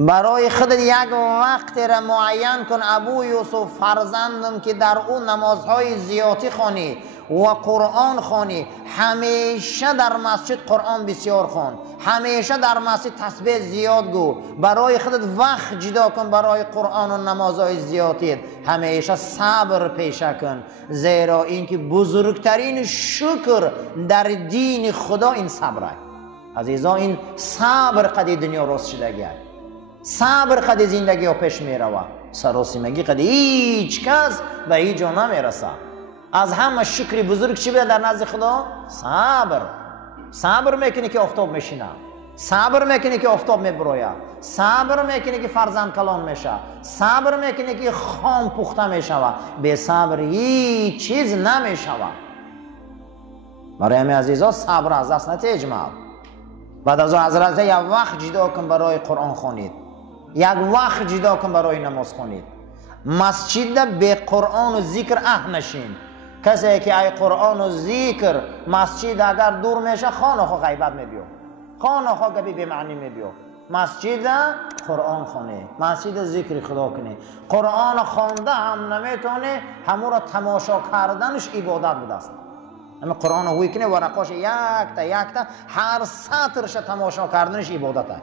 برای خودت یک وقت را معین کن ابو یوسف فرزندم که در اون نمازهای زیادی خوانی و قرآن خوانی. همیشه در مسجد قرآن بسیار خوان، همیشه در مسجد تسبیح زیاد گو. برای خودت وقت جدا کن برای قرآن و نمازهای زیادی. همیشه صبر پیشه کن، زیرا اینکه بزرگترین شکر در دین خدا این صبره. عزیزان این صبر قدی دنیا راست شدگی، صبر قدی زندگی ها پیش می روه. سراسیمگی قدی هیچ کس به هیچ جا نمی رسه. از همه شکری بزرگ چی بیاد در نزد خدا؟ صبر. صبر میکنی که آفتاب میشینه، صبر میکنی که آفتاب میبرویه، صبر میکنی که فرزند کلان میشه، صبر میکنی که خام پخته میشوه. به صبر هیچ چیز نمیشوه. برای همین عزیزا صبر از دست نده اجماع. بعد از حضرت یک وقت جدا کن برای قرآن خوانید، یک وقت جدا کن برای نماز خوانید. مسجد به قرآن و ذکر نشین. کسی که ای قرآن و ذکر مسجد اگر دور میشه خانه خو غیبت میبیو، خانه خو گبی به معنی میبیو. مسجد قرآن خونه، مسجد ذکر خدا کنی. قرآن خوانده هم نمیتونه، همون را تماشا کردنش عبادت بوده است. همین قرآن رو کنه ورقاش یک تا هر سطرش تماشا کردنش عبادت است.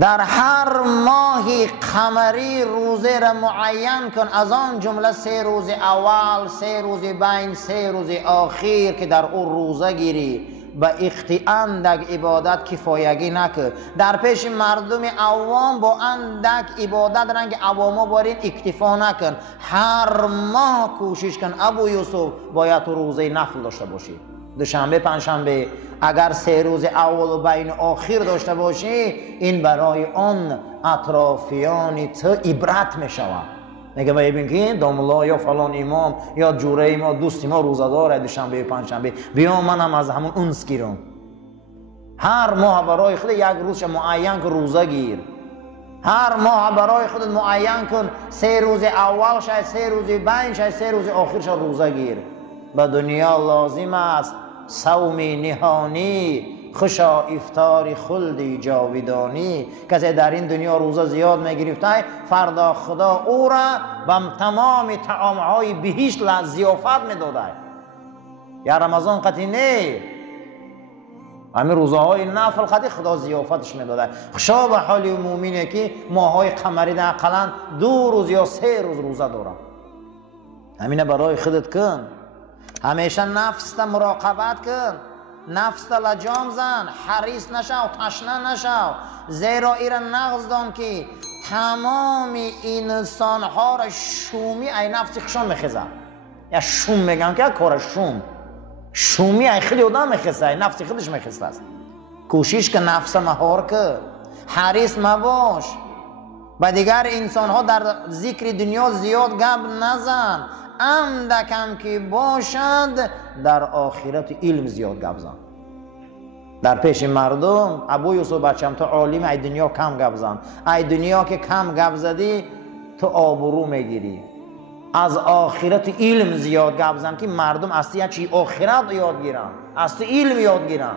در هر ماهی قمری روزه را معین کن، از آن جمله 3 روز اول، 3 روز بین، 3 روز آخر که در اون روزه گیری. به اندک عبادت کفایگی نکن. در پیش مردم عوام با اندک عبادت رنگ عواما بارین اکتفا نکن. هر ماه کوشش کن ابو یوسف باید تو روزه نفل داشته باشی. دوشنبه پنجشنبه اگر 3 روز اول و بین آخر داشته باشی، این برای آن اطرافیان تو عبرت می شود. میگه ببین که داملا یا فلان امام یا جوره ما دوستی ما روزه داره دوشنبه پنجشنبه، بیا منم از همون اونس گیرم. هر ماه برای خود یک روز معین کن روزه گیر. هر ماه برای خودت معین کن 3 روز اول شاید، 3 روز بین شاید، 3 روز آخرش روزه گیر. به دنیا لازم است صوم نهانی، خوشا افطار خلد جاودانی. کسی در این دنیا روزه زیاد میگرفته، فردا خدا او را به تمام طعامهای بهشت ضیافت میداده. یا رمضان قطعی نه، همین روزهای نفل قطعی خدا ضیافتش میداده. خوشا به حال مومینه که ماهای قمری اقلا 2 روز یا 3 روز روزه داره. همینه برای خودت کن. همیشه نفس تا مراقبت کن، نفس تا لجام زن، حریص نشو، تشنه نشو. زیرا ایره نغز دان که تمام انسان ها را شومی ای نفسی خشان میخیزه. یا شوم میگن که کار شومی ای خیلی آدم میخیزه، ای نفسی خودش میخیزه است. کوشش که نفس مهار که حریص مباش. و دیگر انسان ها در ذکر دنیا زیاد گپ نزن. اندکم که باشد در آخرت علم زیاد گپ زن. در پیش مردم ابو یوسف بچم تو عالم، ای دنیا کم گپ زن. ای دنیا که کم گپ زدی تو آبرو میگیری. از آخرت علم زیاد گپ زن که مردم اصلا چی آخرت یاد گیرن، اصلا علم یاد گیرن.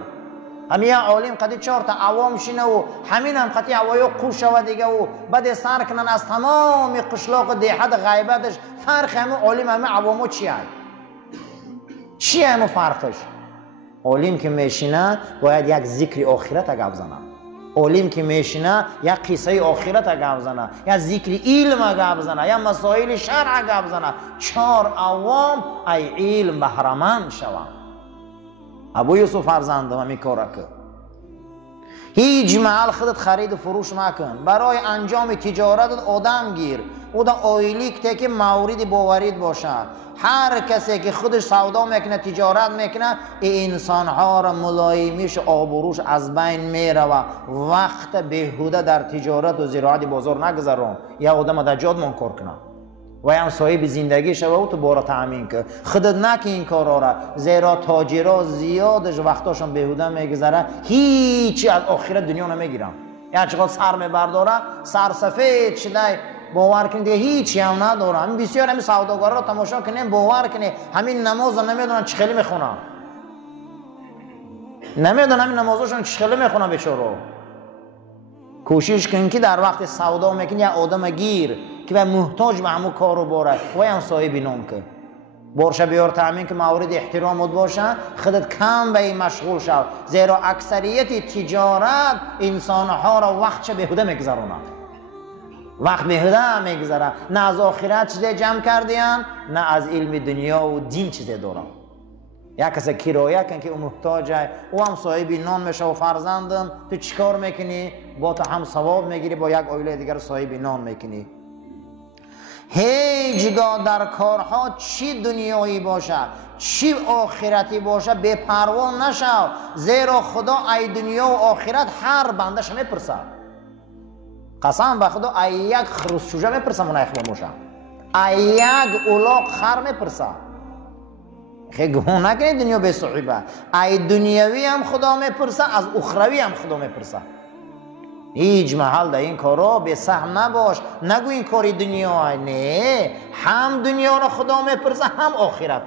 همین عالم قدی 4 تا عوام شینه و همین هم قطعی عوایو قوش شوه دیگه و بعد سر کنن از تمام قشلاق دیحت غیبتش. فرق همه عالم همه عوامو چی هست؟ چی همه فرقش؟ عالم که میشینه باید یک ذکر آخرت گپ زنه. عالم که میشینه یک قصه آخرت گپ زنه، یا ذکر علم گپ زنه، یا مسائل شرع گپ زنه. 4 عوام ای علم بهره‌مند شوند. ابو یوسف فرزندم همی کاره که هیچ محل خودت خرید و فروش مکن. برای انجام تجارت آدم گیر، او دا آیلیک که مورد باورید باشه. هر کسی که خودش سودا میکنه تجارت میکنه، این انسان ها را ملایمیش آبروش از بین میره و وقت بهوده در تجارت و زراعت بازار نگذارم. یا آدم در جاد منکر کنه و هم صاحب زندگی شوه و تو بارا تأمین که خودت نکی این کارا را. زیرا تاجرها زیادش وقتاشون بهوده میگذره، هیچی از آخرت دنیا نمیگیرن. یا چقدر سر میبرداره، سر سفید شده، باور کنید هیچی هم نداره. همین بسیار همین سوداگرا را تماشا کنیم باور کنید همین نماز نمیدونن چه خیلی میخونن. نمیدونم این نمازشون چخیله میخونن بیچاره. کوشش کن که در وقت سودا میکنی یا آدم گیر که و محتاج به همون کارو باره و هم صاحب نام که برشه بیار تامین که مورد احترامت باشه، خودت کم به این مشغول شو، زیرا اکثریت تجارت انسانها را وقت بهوده میگذرونه، وقت بهوده میگذره، نه از آخرت چیزی جمع کردین نه از علم دنیا و دین چیزی داره. یک کسی کرایه کن که او محتاجه، او هم صاحب نان میشه و فرزندم، تو چیکار میکنی؟ با تو هم ثواب میگیری، با یک عائله دیگر صاحب نان میکنی. هیچگاه در کارها چی دنیایی باشه چی آخرتی باشه بے پروا نشو، زیرا خدا ای دنیا و آخرت هر بندش میپرسه. قسم به خدا ای یک خرسچوجه میپرسه منایخ بموشه، ای یک اولاق خر میپرسه. خیلی گمون نکنید دنیا به صعیبه، ای دنیاوی هم خدا میپرسه، از اخروی هم خدا میپرسه. هیچ محل در این کارا به سهم نباش، نگو این کاری دنیا، نه، هم دنیا را خدا میپرسه هم آخرت.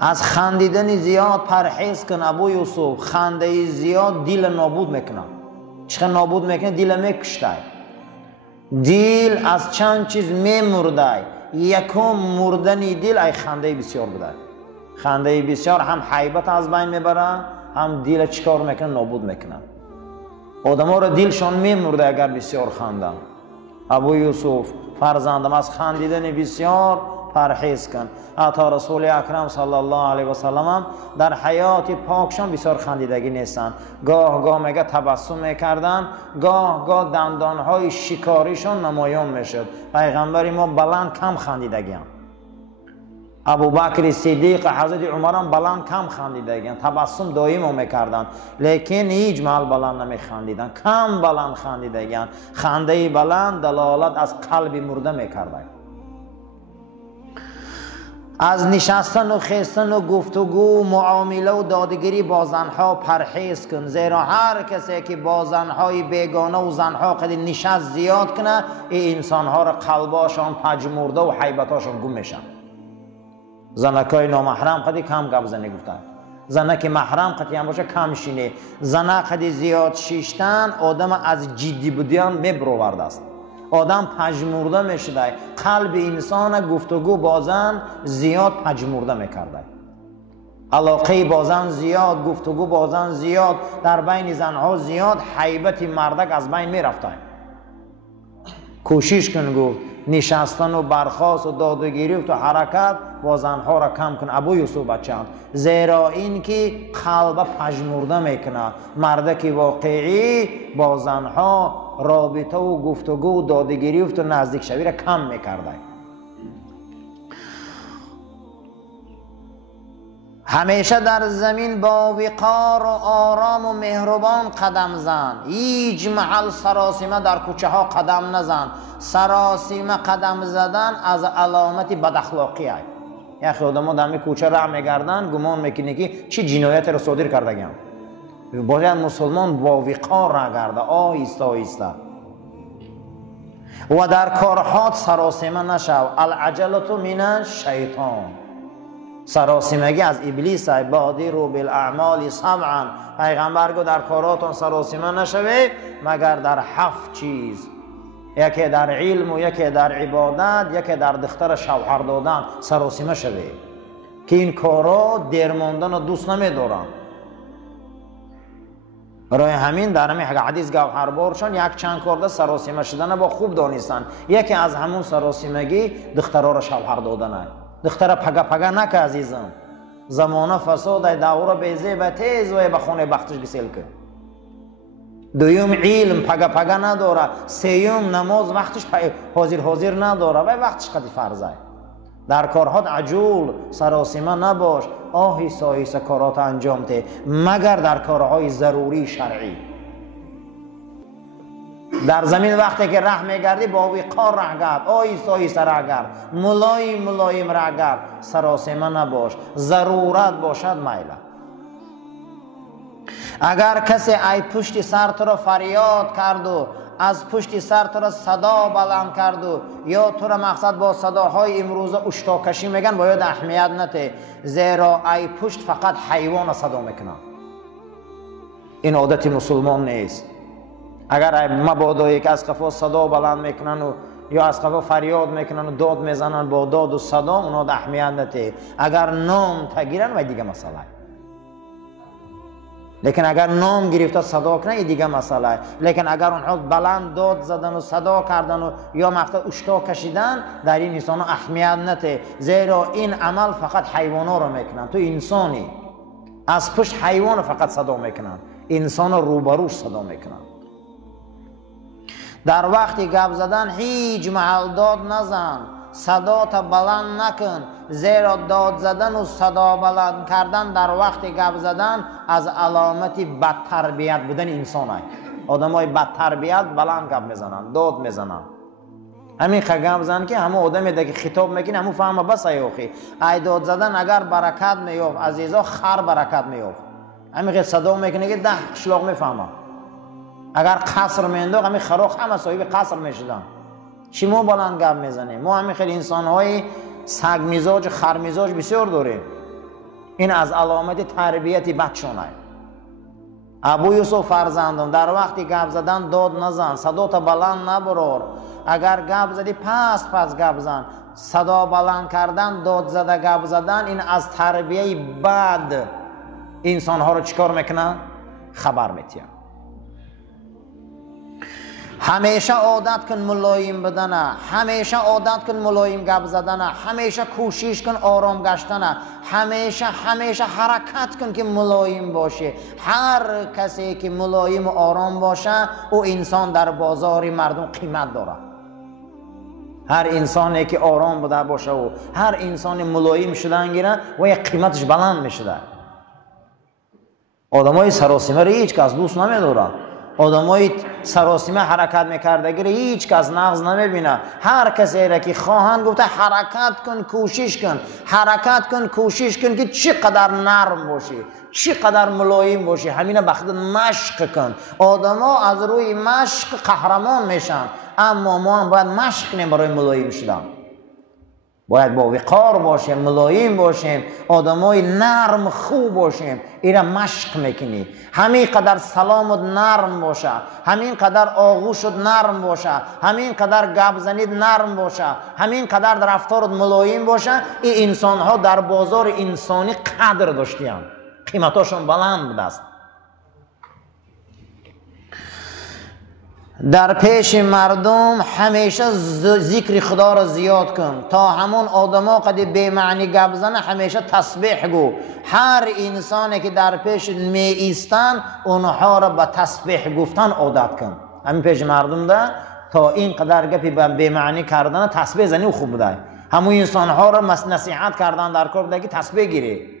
از خندیدن زیاد پرهیز کن ابو یوسف، خنده زیاد دل نابود میکنه. چقدر نابود میکنه؟ دل میکشته. دل از چند چیز میمرده، یکم مردن دل ای خنده بسیار بوده. خنده بسیار هم حیبت از بین میبره، هم دل چیکار میکنه؟ نابود میکنه. آدم ها را دلشان میمرده اگر بسیار خندن. ابو یوسف فرزندم از خندیدن بسیار پرهیز کن. حتی رسول اکرم صلی الله علیه و سلم در حیات پاکشان بسیار خندیدگی نیستن، گاه گاه میگه تبسم میکردن، گاه گاه دندانهای شکاریشان نمایان میشد. پیغمبر ما بلند کم خندیدگی هم. ابو بکر صدیق حضرت عمر هم بلند کم خندیدگی هم. تبسم دائم هم میکردن لیکن هیچ محل بلند نمیخندیدن، کم بلند خندیدگی هم. خنده بلند دلالت از قلب مرده میکردن. از نشستن و خیستن و گفتگو معامله و دادگیری با زنها پرهیز کن، زیرا هر کسی که با زنهای بیگانه و زنها قد نشست زیاد کنه این انسانها را قلباشان پژمرده و حیبتاشان گم میشن. زنکای نامحرم قد کم گپ زنی گفتن، زنک محرم قد هم باشه کم شینه، زنک قد زیاد شیشتن آدم از جدی بودن میبرورده است، آدم پژمرده میشده، قلب انسان گفتگو با زن زیاد پژمرده میکرده، علاقه با زن زیاد، گفتگو با زن زیاد، در بین زنها زیاد، حیبت مردک از بین میرفته. کوشش کن گفت نشستن و برخاست و دادگیری و حرکت با زنها را کم کن ابو یوسف بچه‌ام، زیرا این که قلب پژمرده میکنه. مردک واقعی با زنها رابطه و گفتگو و دادگیری و نزدیک شوی را کم میکرده. همیشه در زمین با وقار و آرام و مهربان قدم زن، هیچ محل سراسیمه در کوچه ها قدم نزن. سراسیمه قدم زدن از علامت بد-اخلاقی است. یا خودمون در می کوچه راه میگردن گمان میکنه که چی جنایت را صادر کردگیم. باید مسلمان با وقار راه گرده، آهسته آهسته. و در کارهات سراسیمه نشو، العجلة من الشیطان. سراسیمگی از ابلیس است. بادروا بالاعمال سبعا، پیغمبر گفت در کاراتون سراسیمه نشوید مگر در 7 چیز، یکی در علم و یکی در عبادت، یکی در دختر شوهر دادن سراسیمه شوید که این کارا دیر ماندن و دوست نمیدارن. برای همین در همین حدیث گوهربارشان یک چند کار سراسیمه شدن با خوب دانستن. یکی از همون سراسیمگی دخترها را شوهر دادن است. دختر پگه نکه عزیزم، زمانه فساد دوره بیزه به تیز و به خونه بختش گسیل که. دویم علم پگه نداره، سیوم نماز وقتش حاضر نداره و وقتش قد فرضه. در کارهات عجول سراسیمه نباش، آهسته آهسته کارات انجام ده مگر در کارهای ضروری شرعی. در زمین وقتی که راه میگردی با وقار راه گرد، آهسته آهسته راه گرد، ملایم راه گرد، سراسیمه نباش. ضرورت باشد میله. اگر کسی ای پشت سر تو را فریاد کرد و از پشت سر تو را صدا بلند کرد و یا تو را مقصد با صداهای امروزه اشتاکشی میگن، باید اهمیت نده، زیرا ای پشت فقط حیوان صدا میکنه. این عادت مسلمان نیست. اگر مبادا یک از قفا صدا بلند میکنن و یا از قفا فریاد میکنن و داد میزنن با داد و صدا، اونا ده اهمیت نده. اگر نام تگیرن و دیگه مسئله، لیکن اگر نام گرفته صدا کنه دیگه مسئله. لیکن اگر اونها بلند داد زدن و صدا کردن و یا مقطع اشتا کشیدن، در این انسان اهمیت نده، زیرا این عمل فقط حیوانا رو میکنن. تو انسانی از پشت حیوان فقط صدا میکنن، انسان روبروش صدا میکنن. در وقتی گپ زدن هیچ محل داد نزن، صدا تا بلند نکن، زیرا داد زدن و صدا بلند کردن در وقت گپ زدن از علامت بد تربیت بودن انسان است. آدمای بد تربیت بلند گپ میزنن، داد میزنن. همین گپ زدن که همه آدمی که خطاب میکنه همون فهمه بس ایوخی. ای داد زدن اگر برکت میافت عزیزا، خر برکت میافت. همین صدا میکنه که 10 قشلاق میفهمه. اگر قصر مینداخت همین خراخ همه صاحب قصر میشدن. چی ما بلند گپ میزنیم؟ ما همین خیلی انسانهای سگ مزاج خر مزاج بسیار داریم. این از علامت تربیت بچه‌انه. ابو یوسف فرزندم، در وقتی گپ زدن داد نزن، صدا تا بلند نبرار. اگر گپ زدی پس گپ زن. صدا بلند کردن، داد زده گپ زدن، این از تربیت بد انسانها رو چیکار میکنه؟ خبر میتیم. همیشه عادت کن ملایم بدنه، همیشه عادت کن ملایم گپ زدنه، همیشه کوشش کن آرام گشتنه، همیشه حرکت کن که ملایم باشه. هر کسی که ملایم و آرام باشه او انسان در بازار مردم قیمت داره. هر انسانی که آرام بوده باشه و هر انسانی ملایم شدن گیره و یک قیمتش بلند میشه. آدمای سراسیمه رو هیچ کس دوست نمیداره. آدمای سراسیمه حرکت میکردگی رو هیچ کس نقض نمیبینه. هر کسی را که خواهند گفته حرکت کن، کوشش کن، حرکت کن، کوشش کن که چقدر نرم باشی، چقدر ملایم باشی، همینه بخاطر مشق کن. آدما از روی مشق قهرمان میشن، اما ما هم باید مشق کنیم برای ملایم شدن. باید با وقار باشیم، ملایم باشیم، آدمای نرم خوب باشیم. اینا مشق میکنی. همین قدر سلامت نرم باشه، همین قدر آغوشت نرم باشه، همین قدر گپ زنید نرم باشه، همین قدر در رفتارت ملایم باشه، این انسان ها در بازار انسانی قدر داشتیان، قیمتاشون بلند بوده است. در پیش مردم همیشه ذکر خدا را زیاد کن، تا همون آدما قد بی معنی گپ زنه همیشه تسبیح گو. هر انسانی که در پیش می ایستن اونها را به تسبیح گفتن عادت کن. همین پیش مردم ده تا این قدر گپی بی معنی کردن تسبیح زنی خوب بوده. همون انسان ها را نصیحت کردن در کار بوده که تسبیح گیری.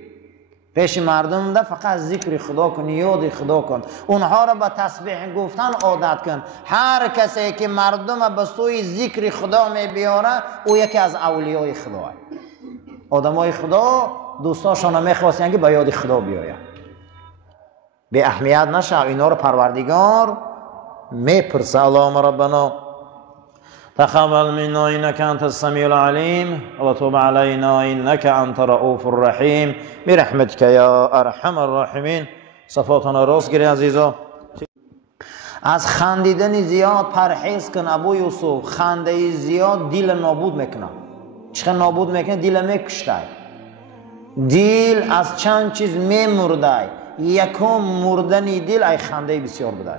پیش مردم ده فقط ذکر خدا کن، یاد خدا کن، اونها را به تسبیح گفتن عادت کن. هر کسی که مردم به سوی ذکر خدا می بیاره او یکی از اولیای خدا است. آدمای خدا دوستاشون میخواستن که به یاد خدا بیاید. به اهمیت نشه، اینا رو پروردگار میپرسه. اللهم ربنا تقبل منا انك انت السميع العليم وتب علينا انك انت الرؤوف الرحيم برحمتك يا ارحم الراحمين. صفاتنا راست گیری عزیزا. از خندیدن زیاد پرهیز کن ابو یوسف. خنده زیاد دل نابود میکنه. چه نابود میکنه؟ دل میکشته. دل از چند چیز میمرده. یکم مردن دل ای خنده بسیار بوده.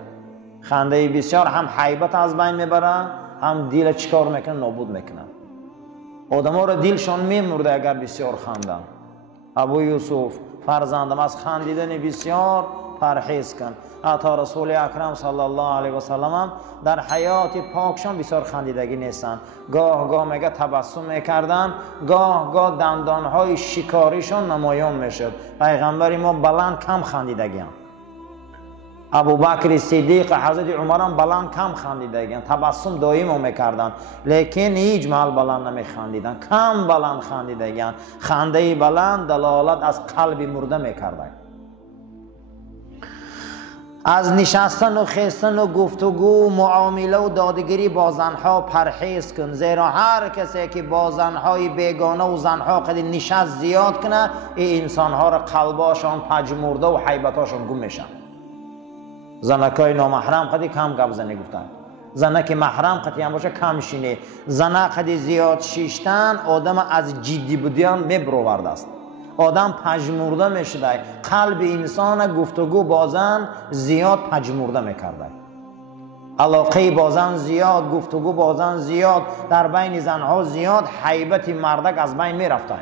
خنده بسیار هم هیبت از بین میبره، هم دل چیکار میکنه؟ نابود میکنه. آدما را دلشان میمرده اگر بسیار خندن. ابو یوسف فرزندم از خندیدن بسیار پرهیز کن. حتی رسول اکرم صلی الله علیه و سلم در حیات پاکشان بسیار خندیدگی نیستن. گاه میگه تبسم میکردن، گاه دندانهای شکاریشان نمایان میشد. پیغمبر ما بلند کم خندیدگی هم. ابو بکر صدیق حضرت عمر هم بلند کم خندیدگی، تبسم دائم میکردن، لیکن هیچ محل بلند نمیخندیدن، کم بلند خندیدگی. خنده بلند دلالت از قلب مرده میکردن. از نشستن و خیستن و گفتگو، معامله و دادگیری با زنها پرهیز کن، زیرا هر کسی که با زنهای بیگانه و زنها قد نشست زیاد کنه، این انسانها را قلباشان پجمورده و حیبتاشان گم میشن. زنکای نامحرم قدی کم گپ زنی گفتن، زنک محرم قدی هم باشه کم شینه. زنه قدی زیاد شیشتن آدم از جدی بودیان میبرورده است، آدم پژمرده میشده، قلب انسان گفتگو بازن زیاد پژمرده میکرده، علاقه بازن زیاد، گفتگو بازن زیاد، در بین زنها زیاد، حیبت مردک از بین میرفته.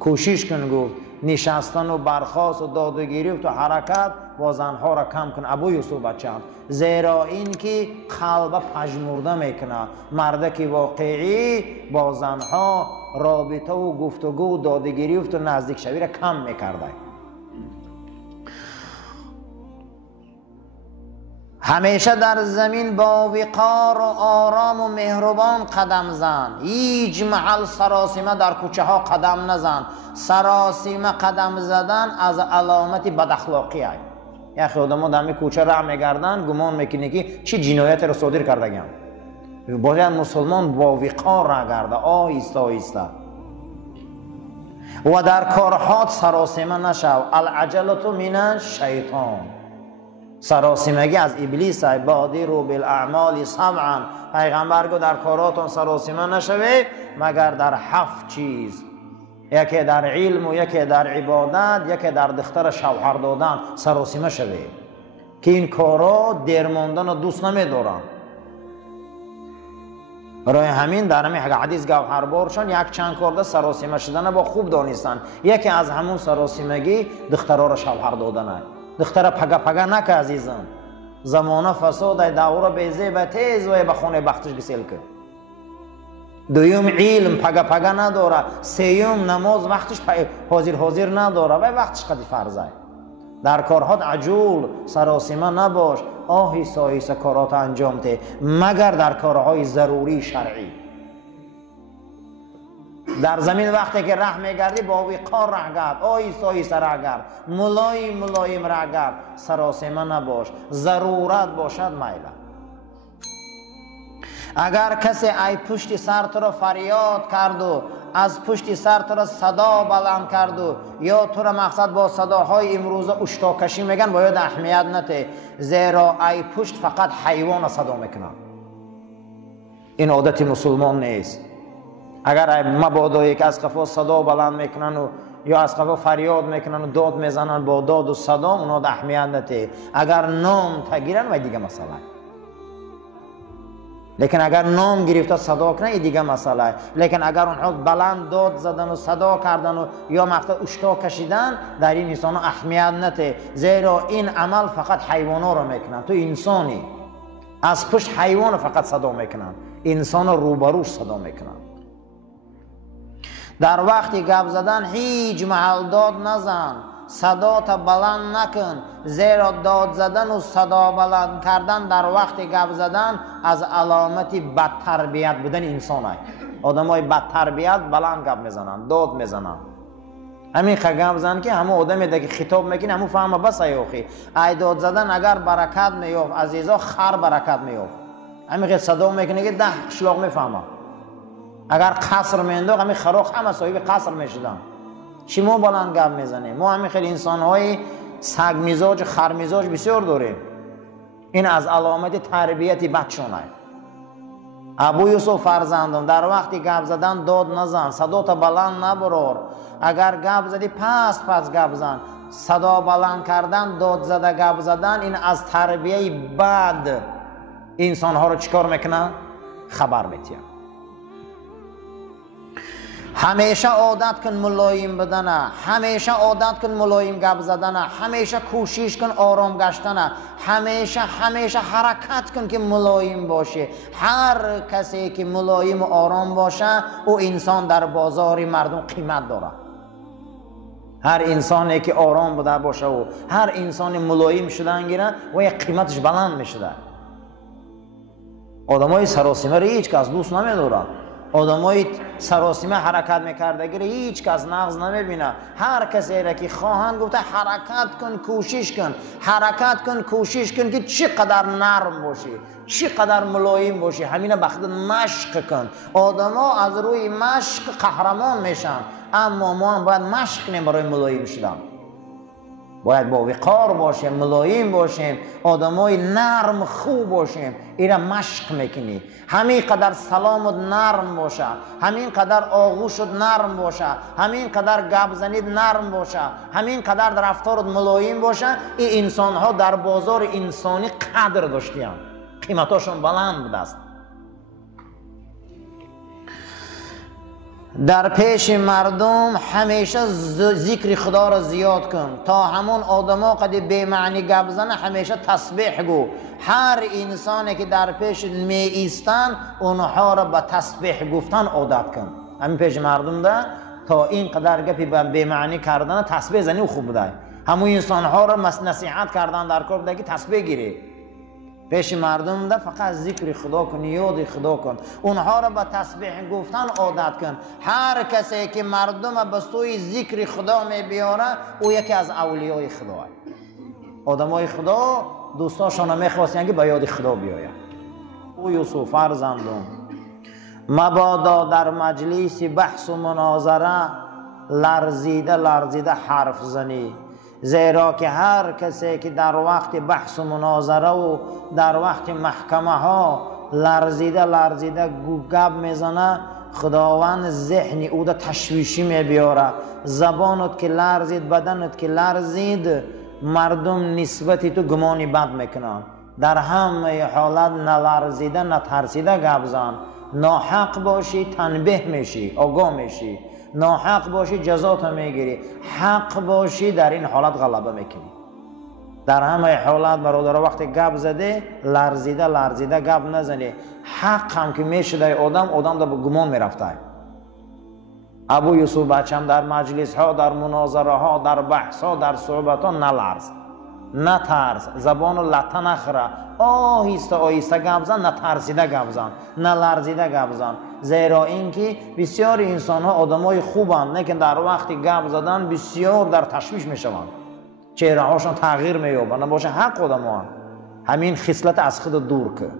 کوشش کن گفت نشستن و برخاست و داد و گریفت و حرکت با زنها را کم کن ابو یوسف بچم، زیرا این که قلب پژمرده میکنه. مردک واقعی با زنها رابطه و گفتگو و داد و گریفت و نزدیک شوی را کم میکرده. همیشه در زمین با وقار و آرام و مهربان قدم زن، هیچ محل سراسیمه در کوچه ها قدم نزن. سراسیمه قدم زدن از علامت بد اخلاقی است. یا خودمون در کوچه راه میگردن گمان میکنه که چی جنایت را صادر کردگم. باید مسلمان با وقار راه گرده، آهسته آهسته، و در کارهات سراسیمه نشو. العجلة من الشیطان، سراسیمگی از ابلیس است. بادروا بالاعمال سبعا، پیغمبر گفت در کاراتون سراسیمه نشوید مگر در 7 چیز، یکی در علم و یکی در عبادت، یکی در دختر شوهر دادن سراسیمه شوید، که این کارا دیر ماندن و دوست نمیدارن. برای همین در همین حدیث گوهربارشان یک چند کار سراسیمه شدن با خوب دانستن. یکی از همون سراسیمگی دخترها را شوهر دادن است. دختر پگه پگه نکه عزیزم، زمانه فساد دور بیزه به تیز و به خونه بختش گسیل که. دویم علم پگه پگه نداره. سیوم نماز وقتش حاضر نداره و وقتش قدی فرض است. در کارهات عجول سراسیمه نباش، آهسته آهسته کارات انجام ده، مگر در کارهای ضروری شرعی. در زمین وقتی که ره میگردی با وقار ره گرد، آهسته آهسته ره گرد، ملایم ره گرد، سراسیمه نباش. ضرورت باشد میله. اگر کسی ای پشت سر تو را فریاد کرد و از پشت سر تو را صدا بلند کرد و یا تو را مقصد با صداهای امروزه اشتاکشی میگن، باید اهمیت نده، زیرا ای پشت فقط حیوان صدا میکنن. این عادت مسلمان نیست. اگر مبادا یک از قفا صدا بلند میکنن و یا از قفا فریاد میکنن و داد میزنن، با داد و صدا اونا اهمیت نده. اگر نام تگیرن و دیگه مسئله، لیکن اگر نام گرفته صدا کنه این دیگه مسئله. لیکن اگر اونها بلند داد زدن و صدا کردن و یا مقصد اشتا کشیدن، در این انسان اهمیت نده، زیرا این عمل فقط حیوانا رو میکنن. تو انسانی از پشت حیوان فقط صدا میکنن، انسان روبروش صدا میکنن. در وقتی گپ زدن هیچ محل داد نزن، صدا تا بلند نکن، زیرا داد زدن و صدا بلند کردن در وقت گپ زدن از علامت بد تربیت بودن انسان است. آدمای بد تربیت بلند گپ میزنن، داد میزنن. همین گپ زدن که همون آدمی دیگه خطاب میکنه همون فهمه بس ایوخی. ای داد زدن اگر برکت میافت عزیزا، خر برکت میافت. همین صدا میکنه که 10 قشلاق میفهمه. اگر قصر مینداخت همین خراخ همه صاحب قصر میشدن. چی ما بلند گپ میزنیم؟ ما همین خیلی انسان‌های سگ مزاج، خر مزاج بسیار داریم. این از علامت تربیت بچه‌ها است. ابو یوسف فرزندم در وقتی گپ زدن داد نزن، صدا تا بلند نبرار. اگر گپ زدی پس گپ زن. صدا بلند کردن، داد زده گپ زدن، این از تربیت بد انسان‌ها رو چیکار میکنه؟ خبر میتیم. همیشه عادت کن ملایم بدنه، همیشه عادت کن ملایم گپ زدنه، همیشه کوشش کن آرام گشتنه، همیشه حرکت کن که ملایم باشه. هر کسی که ملایم و آرام باشه او انسان در بازار مردم قیمت داره. هر انسانی که آرام بوده باشه و هر انسان ملایم شدن گیره و یک قیمتش بلند میشه. آدمای سراسیمه رو هیچ کس دوست نمیداره. آدمای سراسیمه حرکت میکردگی هیچ کس نقض نمیبینه. هر کسی را که خواهند گفته حرکت کن، کوشش کن، حرکت کن، کوشش کن که چقدر نرم باشی، چقدر ملایم باشی. همینه بخاطر مشق کن. آدما از روی مشق قهرمان میشن، اما ما هم باید مشق کنیم برای ملایم شدن. باید با وقار باشیم، ملایم باشیم، آدمای نرم خوب باشیم. اینا مشق میکنی. همین قدر سلامت نرم باشه، همین قدر آغوشت نرم باشه، همین قدر گپ زنید نرم باشه، همین قدر در رفتارت ملایم باشه، این انسان ها در بازار انسانی قدر داشتیم، قیمتاشون بلند بود است. در پیش مردم همیشه ذکر خدا را زیاد کن، تا همون آدما قد بی معنی گپ زنه همیشه تسبیح گو. هر انسانی که در پیش می ایستن اونها را به تسبیح گفتن عادت کن. همین پیش مردم ده تا این قدر گپی به بی معنی کردن تسبیح زنی خوب بوده. همون انسان ها را نصیحت کردن در کار بوده که تسبیح گیری. پیش مردم ده فقط ذکر خدا کن، یاد خدا کن، اونها را به تسبیح گفتن عادت کن. هر کسی که مردم به سوی ذکر خدا می بیاره او یکی از اولیای خدا. آدمای خدا دوستاشون میخواستن که به یاد خدا بیاید. او یوسف فرزندم، مبادا در مجلس بحث و مناظره لرزیده حرف زنی، زیرا که هر کسی که در وقت بحث و مناظره و در وقت محکمه ها لرزیده گپ میزنه، خداوند ذهن او را تشویشی میبیاره. زبانت که لرزید، بدنت که لرزید، مردم نسبت تو گمانی بد میکنن. در همه حالت نلرزیده نترسیده گپ زن. ناحق باشی تنبیه میشی، آگاه میشی. ناحق باشی جزات میگیری، حق باشی در این حالت غلبه میکنی. در همه حالت برادر وقتی گپ زده لرزیده گپ نزنی. حق هم که میشه آدم در گمان میرفته. ابو یوسف بچم در مجلس ها، در مناظره ها، در بحث ها، در صحبت ها نلرز، نترس، زبان لطه نخره، آهسته گپ زن، نترسیده گپ زن، نلرزیده گپ زن. زیرا اینکه بسیار انسان ها آدمای خوبند، لیکن در وقت گپ زدن بسیار در تشویش میشوند، چهره هاشون تغییر مییابند. باشه حق آدم ها همین خصلت از خود دور که